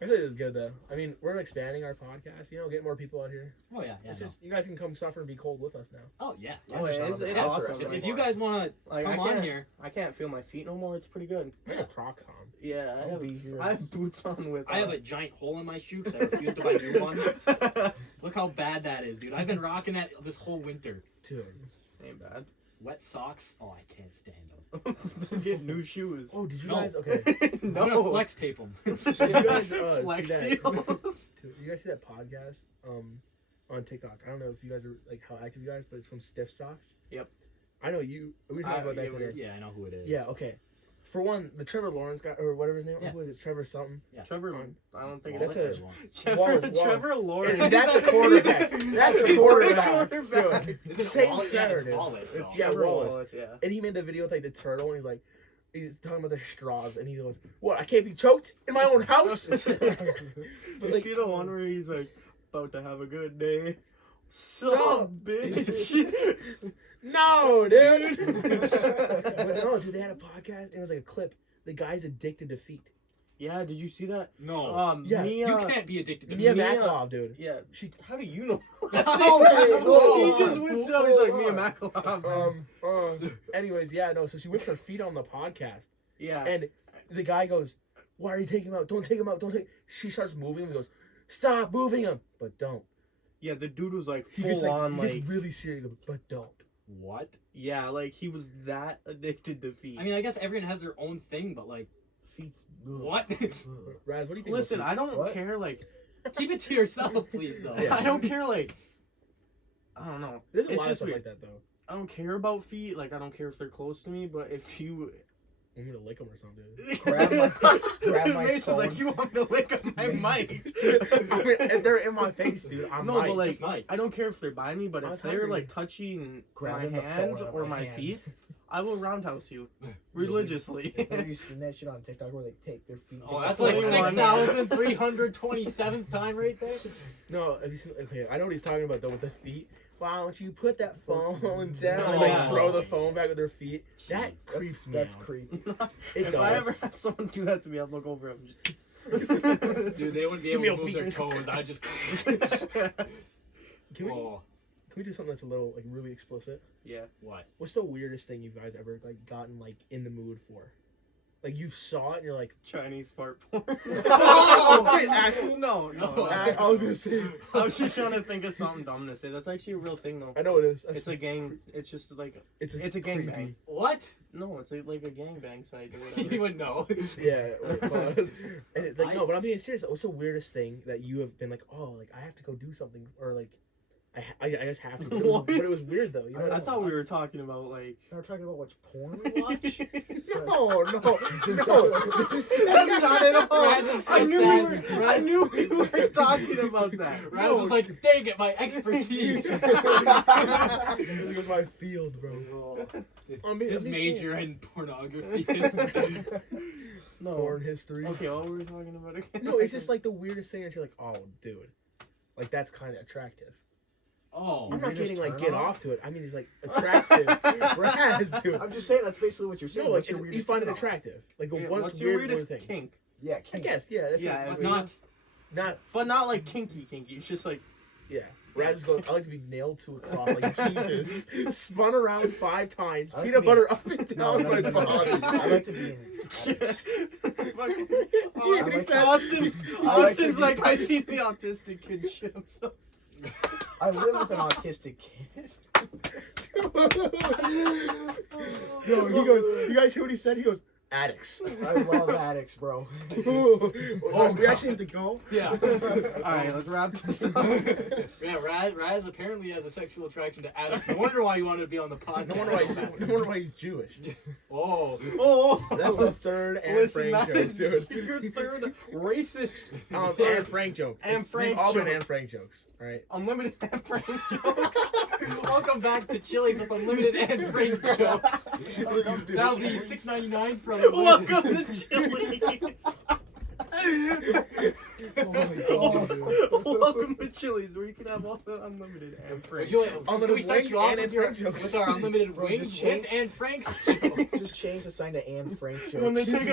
I think it's good though. I mean, we're expanding our podcast. You know, get more people out here. Oh, yeah. It's no. just you guys can come suffer and be cold with us now. Oh, yeah. Oh, yeah, it's Yeah, awesome. If you guys want to Like, come I on can't- here, I can't feel my feet no more. It's pretty good. I have Crocs on. Yeah, I'll be here. I have boots on with. I have a giant hole in my shoe because I refuse to buy new ones. Look how bad that is, dude. I've been rocking that this whole winter. Dude. Ain't bad. Wet socks. Oh, I can't stand them. Get new shoes. Oh, did you No. guys? Okay. I'm gonna no. flex tape them. Did you guys see Flex that? seal. Dude, you guys see that podcast on TikTok? I don't know if you guys are like how active you guys, but it's from Stiff Socks. Yep. I know you. We talked about that yeah, today. Yeah, I know who it is. Yeah. Okay. For one, the Trevor Lawrence guy or whatever his name. Yeah. Who is it? Trevor something. Trevor, On- I don't think That's it's a- Trevor, Wallace. Trevor Lawrence. And that's a quarterback. That's a He's quarterback. quarterback. Dude, Isn't it same Wallace? Yeah, Trevor, it's dude. Wallace, though. Yeah, Trevor Wallace. yeah. And he made the video with like the turtle, and he's talking about the straws, and he goes, "What? I can't be choked in my own house." You like- see the one where he's like, about to have a good day. Sup, So bitch. No, dude. But no, dude, they had a podcast. And it was like a clip. The guy's addicted to feet. Yeah, did you see that? No. Yeah, Mia, you can't be addicted to Mia me. Makalov, dude. Yeah, She how do you know? whoa, he just whips it up. He's like Mia Makalov. Anyways, yeah, no. So she whips her feet on the podcast, Yeah. and the guy goes, "Why are you taking him out? Don't take him out. Don't take." She starts moving him. He goes, "Stop moving him, but don't." Yeah, the dude was like He full gets like, on he like gets really serious. He goes, but don't. What? yeah, like he was that addicted to feet. I mean, I guess everyone has their own thing, but like, Feet's what? Raz, what do you think? listen, about I don't What? care like Keep it to yourself, please, though. Yeah. I don't care like I don't know. There's a It's lot of just stuff weird. like that though. I don't care about feet. Like I don't care if they're close to me, but if you I'm gonna lick him or something. Dude. Grab my Mace is like, phone. you want me to lick up my mic? I mean, if they're in my face, dude, I No, might. but like Just might. I don't care if they're by me, but I if was they're hungry. like touching Grabbing my the phone hands out of or my my hand. feet, I will roundhouse you religiously. Have you seen that shit on TikTok where they take their feet? Oh, take that's their like phone- 6,327th time right there. No, have you seen? Okay, I know what he's talking about though with the feet. Why don't you put that phone down No. and like throw the phone back with their feet? That creeps me That's out. creepy. It If does. I ever had someone do that to me, I'd look over him. Dude, they wouldn't be Give able me to a move their feet. toes. I just. Can we? Oh, Can we do something that's a little like really explicit? Yeah. what? What's the weirdest thing you guys ever like gotten like in the mood for? Like you saw it and you're like, Chinese fart porn. Wait, actually, no. I was gonna say. I was just trying to think of something dumb to say. That's actually a real thing though. I know it is. That's It's a gang. It's just like It's a, it's a gang creepy- bang. What? No, it's like a gang bang site or You whatever. would know. Yeah, and it's like I- no, but I'm being serious. What's the weirdest thing that you have been like? Oh, like I have to go do something, or like I just have to. But it was weird though. You know. I thought we were talking about like. We're talking about which porn we watch. No. That's not at all. Raz is so I sad. knew we were talking about that. Raz was like, dang it, my expertise. It was my field, bro. His major in pornography is No. Porn history. Okay, what were we talking about again? No, it's just like the weirdest thing that you're like, oh, dude, like that's kind of attractive. Oh, I'm not Weirdest getting like turn get on? off to it. I mean, it's like attractive. Raz, dude. I'm just saying that's basically what you're saying. No, like What's your you weirdest find it turn on? attractive. Like the Yeah, one what's your weird weirdest thing. kink? Yeah, I kink. guess, yeah. That's Yeah, what, but not. not. But not like kinky. It's just like Yeah. Raz goes, I like to be nailed to a cross like Jesus. Spun around 5 times. I like to Peanut be butter in- up and No, down my body. I like to be in. Austin's like I see the autistic kid shit himself. I live with an autistic kid. No, he goes, you guys hear what he said? He goes, addicts. I love addicts, bro. Oh, we actually have to go? Yeah. Alright, let's wrap this up. Yeah, Raz apparently has a sexual attraction to addicts. No wonder why you wanted to be on the podcast. No wonder why he's Jewish. Oh. Oh, That's the third Anne listen, Frank that joke, is dude. your third racist. Anne Frank joke. Anne It's Frank all been joke. Anne Frank jokes, alright? Unlimited Anne Frank jokes. Welcome back to Chili's with unlimited Anne Frank jokes. That'll be $6.99 from. Welcome to Chili's. Oh my god. Welcome to Chili's, where you can have all the unlimited Anne Frank. Would you, Unlimited can we start wings you off and with, Anne Frank jokes. with our unlimited Bro, wings just with change- Anne Frank's jokes? Just change the sign to Anne Frank jokes. When they take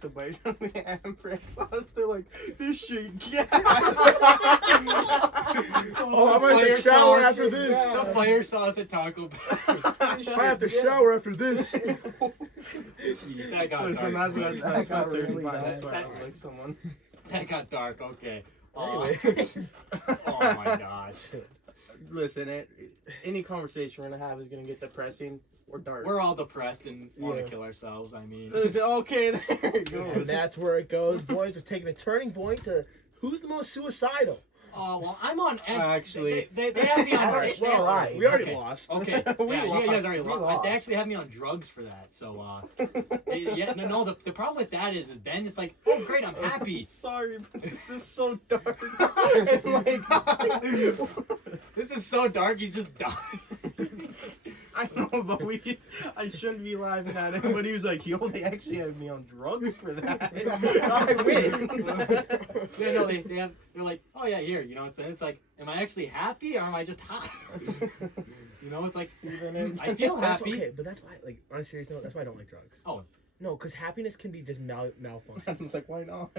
the bite out of the Anne Frank sauce, they're like, this shit gas. Oh, I'm gonna have to shower after this. The fire sauce at Taco Bell. I have to shower after this. Jeez, that got Listen, dark. that's That my got 35. really That's bad. why I don't like someone. That got dark. Okay. Anyways. Oh my god. Listen, any conversation we're gonna have is gonna get depressing or dark. We're all depressed and want to Yeah. kill ourselves. I mean, Okay, there you And go. that's where it goes, boys. We're taking a turning point to who's the most suicidal. well, I'm on. Actually- they have me on. Alright, they- well, alright. We already okay. lost. Okay, We yeah, lost. you guys already We lost. lost. They actually have me on drugs for that. So, no. The problem with that is then it's like, oh great, I'm happy. Sorry, but this is so dark. And, like, This is so dark. He's just dying. I know, but I shouldn't be laughing at it. But he was like, yo, they actually have me on drugs for that. I win. Yeah, no, they're like, oh yeah, here, you know, it's like, am I actually happy or am I just high? You know, it's like, I feel That's happy. okay, but that's why, like, on a serious note, that's why I don't like drugs. Oh. No, because happiness can be just malfunction. I was like, why not?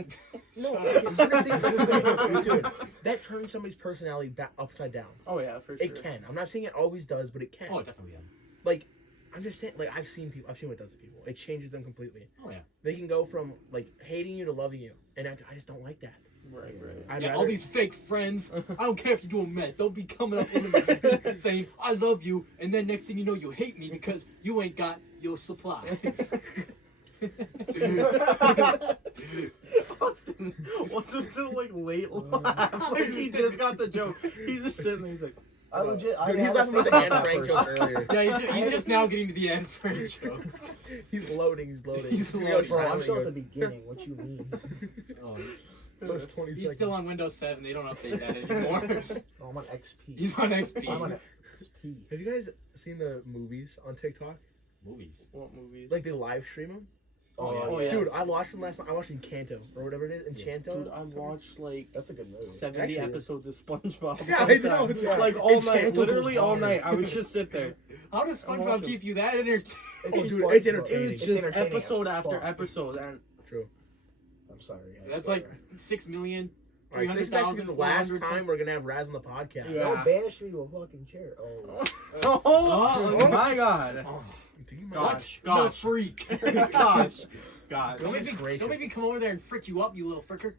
No, Shut honestly, dude, that turns somebody's personality upside down. Oh yeah, for sure. It can. I'm not saying it always does, but it can. Oh, it definitely. Yeah. Like, I'm just saying, like, I've seen what it does to people. It changes them completely. Oh yeah. They can go from, like, hating you to loving you. And I just don't like that. Right. I'd Yeah, rather- all these fake friends. I don't care if you do a met. They'll be coming up into me saying, I love you. And then next thing you know, you hate me because you ain't got your supply. Austin, what's with the like late laugh? Like he just got the joke. He's just sitting there. He's like, I legit. I Dude, he's had laughing a about the thought Anne that Frank first. joke earlier. Yeah, he's just now getting to the end for jokes. He's loading. He's gonna loading. go Bro, I'm silent still at here. the beginning. What you mean? Oh, First 20 he's seconds. still on Windows 7. They don't update that anymore. No, I'm on XP. He's on XP. I'm on XP. Have you guys seen the movies on TikTok? Movies. what movies? Like, they live stream them? Oh, yeah. Dude, I watched them last night. I watched Encanto, or whatever it is. Enchanto? Dude, I watched like That's a good movie. 70 Actually, episodes of SpongeBob. Yeah, all I the know, time. it's Like all Enchanto night, was literally all hard. night. I would just sit there. How does I'm SpongeBob watching. keep you that entertained? Oh, dude, fun, it's bro. entertaining. It's It's just entertaining episode as after fuck. episode, and True. I'm sorry. That's like 6 million. Alright, so this is actually the last time we're gonna have Raz on the podcast. Yeah. Don't banish me to a fucking chair. Oh. oh my god, Oh, think you might- Gosh. The freak. gosh. Don't make, me, gracious. don't make me come over there and frick you up, you little fricker.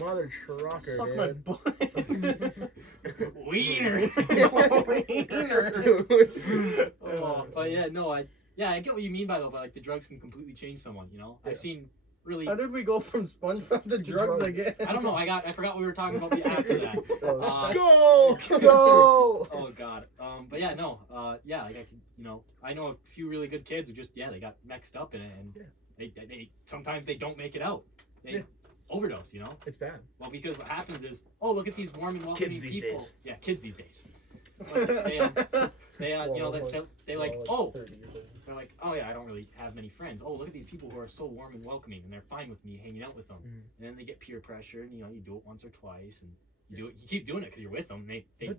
Mother trucker, Suck my dude. butt. Wiener. Dude. Oh, but yeah, no, I get what you mean by though. But like the drugs can completely change someone. You know, I've seen really. How did we go from SpongeBob to drugs drugs. again? I don't know. I forgot what we were talking about after that. Go! Go! Oh God. But yeah, no. Yeah, like I know a few really good kids who just they got mixed up in it, and they sometimes they don't make it out. They overdose. It's bad. Well, because what happens is, oh, look at these warm and welcoming Kids these people. days. Yeah, kids these days. They like, oh, they're like, oh yeah, I don't really have many friends. Oh, look at these people who are so warm and welcoming, and they're fine with me hanging out with them. And then they get peer pressure, and you do it once or twice, and you keep doing it because you're with them. They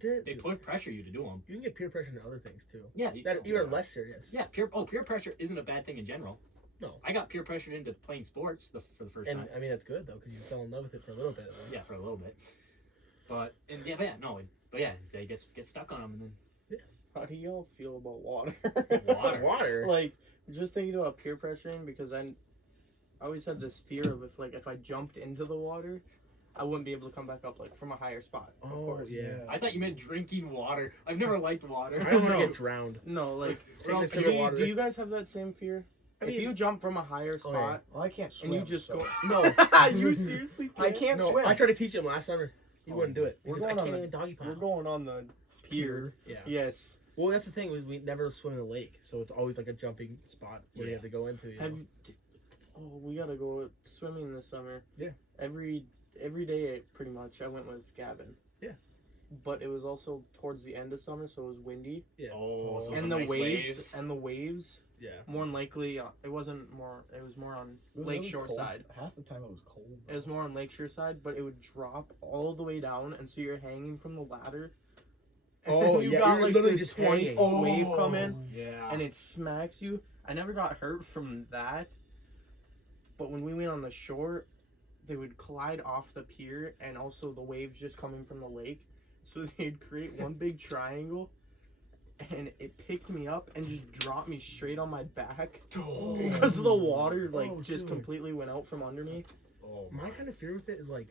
pressure you to do them. You can get peer pressure into other things too. Yeah, That even less serious. Yeah, peer pressure isn't a bad thing in general. No. I got peer pressured into playing sports for the first time. And I mean that's good though because you fell in love with it for a little bit. Yeah, for a little bit. But they get stuck on them and then. How do y'all feel about water? Water. Like, just thinking about peer pressuring, because I always had this fear of if I jumped into the water, I wouldn't be able to come back up from a higher spot. Of course. Yeah. I thought you meant drinking water. I've never liked water. I don't want No. to get drowned. No, like, Taking a sip do of water. you guys have that same fear? I mean- if you jump from a higher spot Well, I can't swim. and you just so- go, No. you seriously can't? I can't No, swim. I tried to teach him last summer. He wouldn't do it. We're Because I going on can't the- even doggy We're paddle. going on the pier. Yeah. Yes. Well, that's the thing was we never swim in the lake, so it's always like a jumping spot where he Yeah. has to go into. We gotta go swimming this summer. Yeah. Every day, pretty much, I went with Gavin. Yeah. But it was also towards the end of summer, so it was windy. Yeah. Oh, so And some the nice waves, and the waves, Yeah. more than likely, it was more on It was Lakeshore really cold. side. Half the time it was cold. It was more on Lakeshore side, but it would drop all the way down, and so you're hanging from the ladder. And Oh, you yeah, got you're like literally this just 20 hanging. foot wave come in, Yeah. and it smacks you. I never got hurt from that, but when we went on the shore, they would collide off the pier, and also the waves just coming from the lake, so they'd create one big triangle, and it picked me up and just dropped me straight on my back because the water just dude. completely went out from under me. Oh, My kind of fear with it is like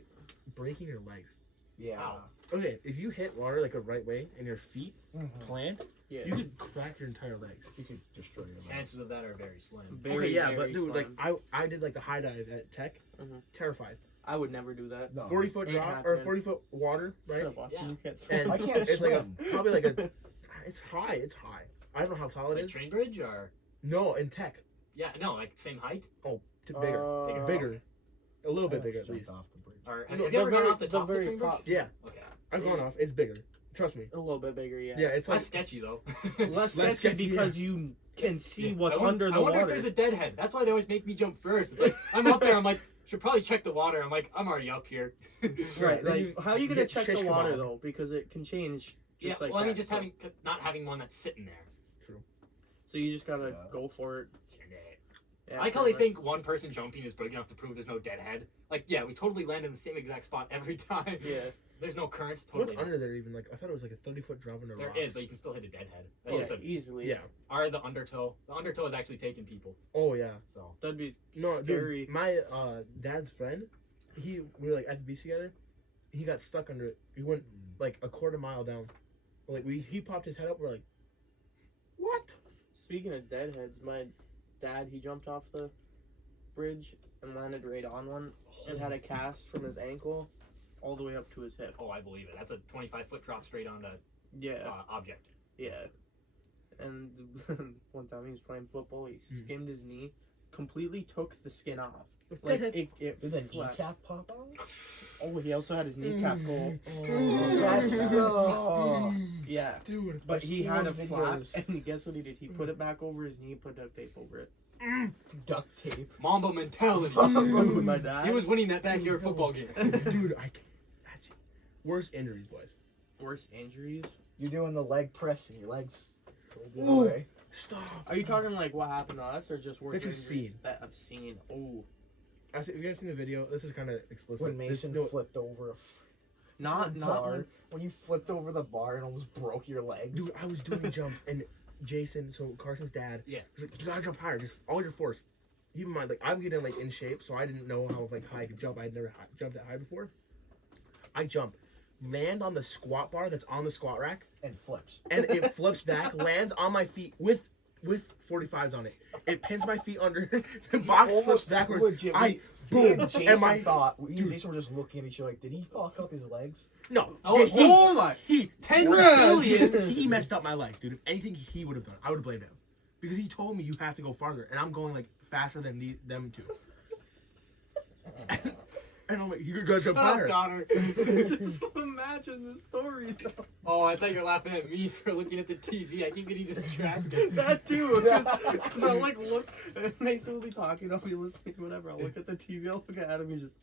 breaking your legs. Yeah. Wow. Okay, if you hit water like a right way and your feet plant, Yeah. you could crack your entire legs. You could destroy them. chances of that are very slim. Very, okay, yeah, very but dude, slim. like I did like the high dive at Tech. Mhm. Terrified. I would never do that. No. 40-foot Ain't drop happening. or 40-foot water, right? Shut up, Austin. Yeah. You can't swim. And I can't it's like swim. probably like a. It's high. It's high. I don't know how tall it Like is. train bridge or No, in Tech, like same height bigger, bigger, a little bit I bigger at jumped least. off the bridge. or No, have you ever the gone very- off the the top of the very train bridge? top. Yeah, Okay. I've gone off. It's bigger. Trust me. A little bit bigger, yeah. Yeah, it's like Less sketchy though. Less Less sketchy sketchy, because you can see what's I wonder, under the I wonder water. if there's a deadhead. That's why they always make me jump first. It's like I'm up there. I'm like, should probably check the water. I'm like, I'm already up here. Right, Then like, you how are you gonna get check shish the water kebab. though? Because it can change Yeah. just like Well, I mean, that, just so. not having one that's sitting there. So you just gotta Yeah. go for it. Yeah, I like how pretty they much. think one person jumping is big enough to prove there's no deadhead. Like, yeah, we totally land in the same exact spot every time. Yeah. There's no currents. What's Totally. under there even? Like I thought it was like a 30-foot drop under There rocks. is, but you can still hit a deadhead. That's Yeah, just a, easily. Yeah. or the undertow. The undertow is actually taking people. Oh yeah. So That'd be No, scary. dude. My dad's friend, we were like at the beach together. He got stuck under it. He went like a quarter mile down. Like he popped his head up. We're like, what? Speaking of deadheads, my dad, he jumped off the bridge and landed right on one and had a cast from his ankle all the way up to his hip. oh, I believe it. That's a 25-foot drop straight onto Yeah, object. yeah. And one time he was playing football, he skinned his knee, completely took the skin off. Like it Did the flat. kneecap pop out? Oh, he also had his kneecap go. That's Yeah. Dude. But I've he seen had a those flap, videos. and guess what he did? He put it back over his knee, put duct tape over it. duct tape. Mamba mentality. Dude, my dad. He was winning that backyard football game. Dude, I can't. That's worst injuries, boys. Worst injuries? You're doing the leg press and your legs folded Ooh. away. Stop. Are you talking like what happened to us, or just worst That you've injuries seen. that I've seen? Oh, Have you guys seen the video? This is kind of explicit. When Mason no, flipped over a not bar. when, When you flipped over the bar and almost broke your legs. dude, I was doing jumps and Jason, so Carson's dad, Yeah. was like, you gotta jump higher, just all your force. Keep in mind, like I'm getting like in shape, so I didn't know how like high I could jump. I had never jumped that high before. I jump, land on the squat bar that's on the squat rack, And flips. and it flips back, lands on my feet with with 45s on it. It pins my feet under. The box flips backwards. Legit, Boom. and Jason And my thought, me and Jason were just looking at each other like, did he fuck up his legs? no. Oh, Did Oh my! he 10 Yes. billion. he messed up my legs, dude. If anything, he would have done. I would have blamed him because he told me you have to go farther, and I'm going like faster than them two. And I'm like, you could go jump Shut up, higher. Connor. Just imagine the story though. Oh, I thought you were laughing at me for looking at the TV. I keep getting distracted. That too, because I'll like look, and Mason will be talking, I'll be listening, whatever. I'll look at the TV, I'll look at Adam, he's just.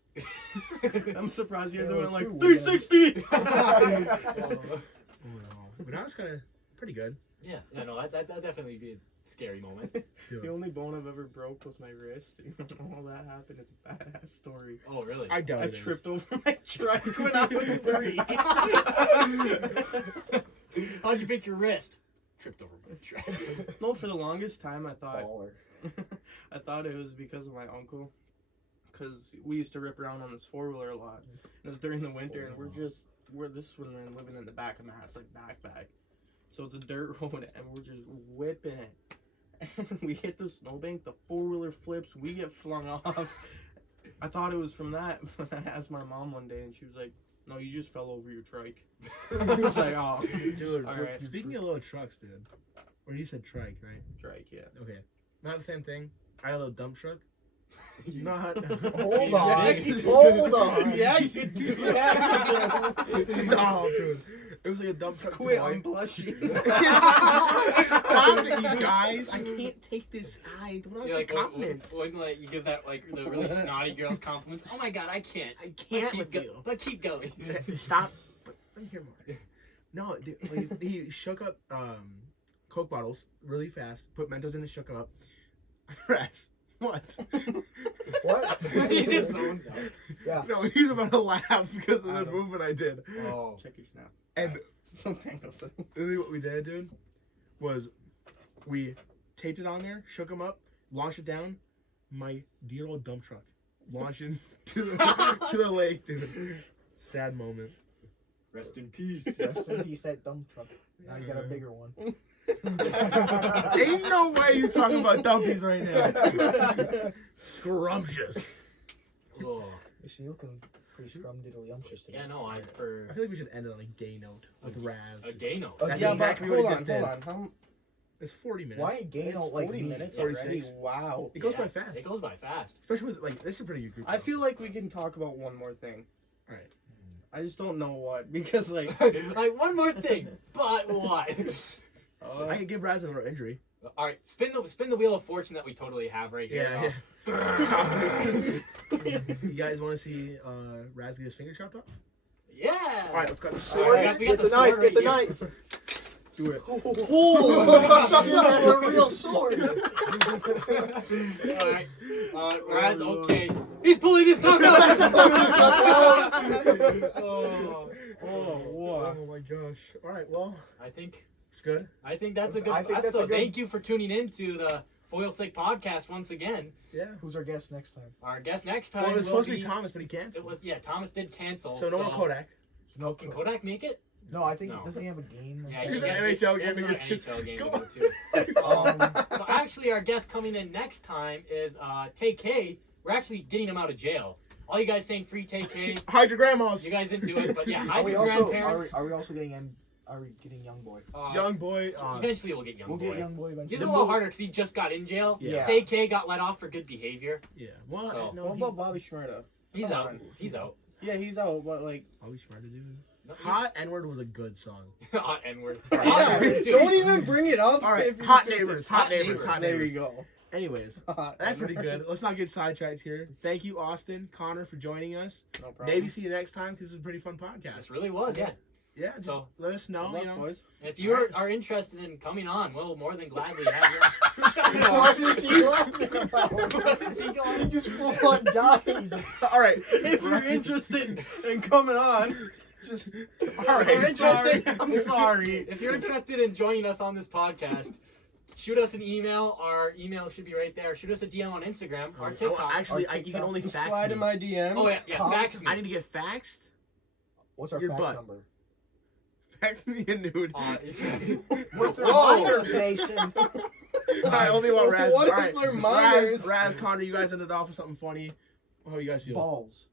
I'm surprised you guys went like 360. But now it's kind of pretty good. Yeah, no, that definitely be a scary moment. The only bone I've ever broke was my wrist. All that happened. It's a badass story. Oh, really? I doubt I it is. tripped over my truck when I was 3. How'd you pick your wrist? Tripped over my track. No, for the longest time I thought Baller. I thought it was because of my uncle. Because we used to rip around on this 4-wheeler a lot. It was during the winter, and we're this one man living in the back of the house, like backpack. So it's a dirt road, and we're just whipping it. And we hit the snowbank, the 4-wheeler flips, we get flung off. I thought it was from that, but I asked my mom one day, and she was like, "No, you just fell over your trike." I was like, "Oh, Dude, all right, speaking of little trucks, dude. Or you said trike, right? trike, yeah." Okay. Not the same thing. I had a little dump truck. Not. Hold on. Yeah. Hold on. Yeah, you do. Yeah. Stop, dude. It was like a dump truck. Quit, toy. I'm blushing. Stop it, you guys. I can't take this. I don't You're have like, compliments. when like you give that like the really snotty girls compliments. Oh my god, I can't. I can't keep with you. But keep going. Stop. But let me hear more. No, dude, like, he shook up Coke bottles really fast, put Mentos in and shook them up. Rest. What? What? He just zones out. Yeah. No, he's about to laugh because of the Adam. movement I did. Oh. Check your snap. And So thanks. really what we did, dude, was we taped it on there, shook him up, launched it down. My dear old dump truck launching to the lake, dude. Sad moment. Rest in peace. Rest in peace, that dump truck. Now you got a bigger one. Ain't no way you talking about dumpies right now. Scrumptious. Oh. You're looking pretty scrum-diddly-umptious today. Yeah, no, I feel like we should end it on a gay note with Raz. A gay note. That's Yeah, exactly but what hold he on, just hold on. It's 40 minutes. Why ain't gay It's note like 40 me? minutes 46. already? Wow. It goes Yeah, by fast. It goes by fast. Especially with, like, this is a pretty good group. I feel like we can talk about one more thing. Alright. I just don't know what, because like Like one more thing, but what? I could give Raz another injury. All right, spin the wheel of fortune that we totally have right here. Yeah. You guys want to see Raz get his finger chopped off? Yeah. Alright, let's go. Alright, we got Get the the knife, sword get the right knife. Do it. Oh, shit, that's a real sword. All right, Raz. Okay, he's pulling his cock out. oh, what? Oh my gosh. Alright, well, I think it's good. that's a good I think that's episode. a good- Thank you for tuning in to the Foil Sick podcast once again. Yeah. Who's our guest next time? Our guest next time Well, it was will supposed to be Thomas, but he can't. It was Thomas did cancel. So no more Kodak. No, Can Kodak make it? No, I think No. doesn't he have a game? Yeah, Here's he an has- NHL he has game another against- NHL game to Go go to. So actually, our guest coming in next time is TK. We're actually getting him out of jail. All you guys saying free TK. Hide your grandmas. You guys didn't do it, but yeah, Are hide we your also grandparents. are we also getting Young Boy? Young boy. Eventually, we'll get Young We'll Boy. get Young Boy eventually. He's a little harder because he just got in jail. Yeah. TK got let off for good behavior. Yeah. Well, So- no, What about Bobby Shmurda? He's Come out. on. He's out. Yeah, he's out, but like, Are we smart to do? No, Hot N-word was a good song. Hot N-word. yeah, don't even bring it up. All right, if you're hot just gonna say- neighbors, hot neighbors, hot There neighbors. we go. Anyways, Hot that's pretty N-word. good. Let's not get sidetracked here. Thank you, Austin, Connor, for joining us. No problem. Maybe see you next time because it's a pretty fun podcast. This really was, yeah. Yeah, just So- let us know. Good You luck, know, boys. If you are interested in coming on, we'll more than gladly have you. What is he laughing about? What is he going? He just full on died. all right. If you're interested in coming on, Just all If you're right. interested- I'm sorry. If you're interested in joining us on this podcast, shoot us an email. Our email should be right there. Shoot us a DM on Instagram or TikTok. Actually, Our you can TikTok. only fax Slide me. in my DMs. Oh yeah, fax me. I need to get faxed. what's our Your fax butt. number? Fax me a nude. Uh, With their Whoa. minors, Mason. All right, only about Raz. What All if right. they're minors? Raz, Connor, you guys ended off with something funny. How you guys feel? Balls.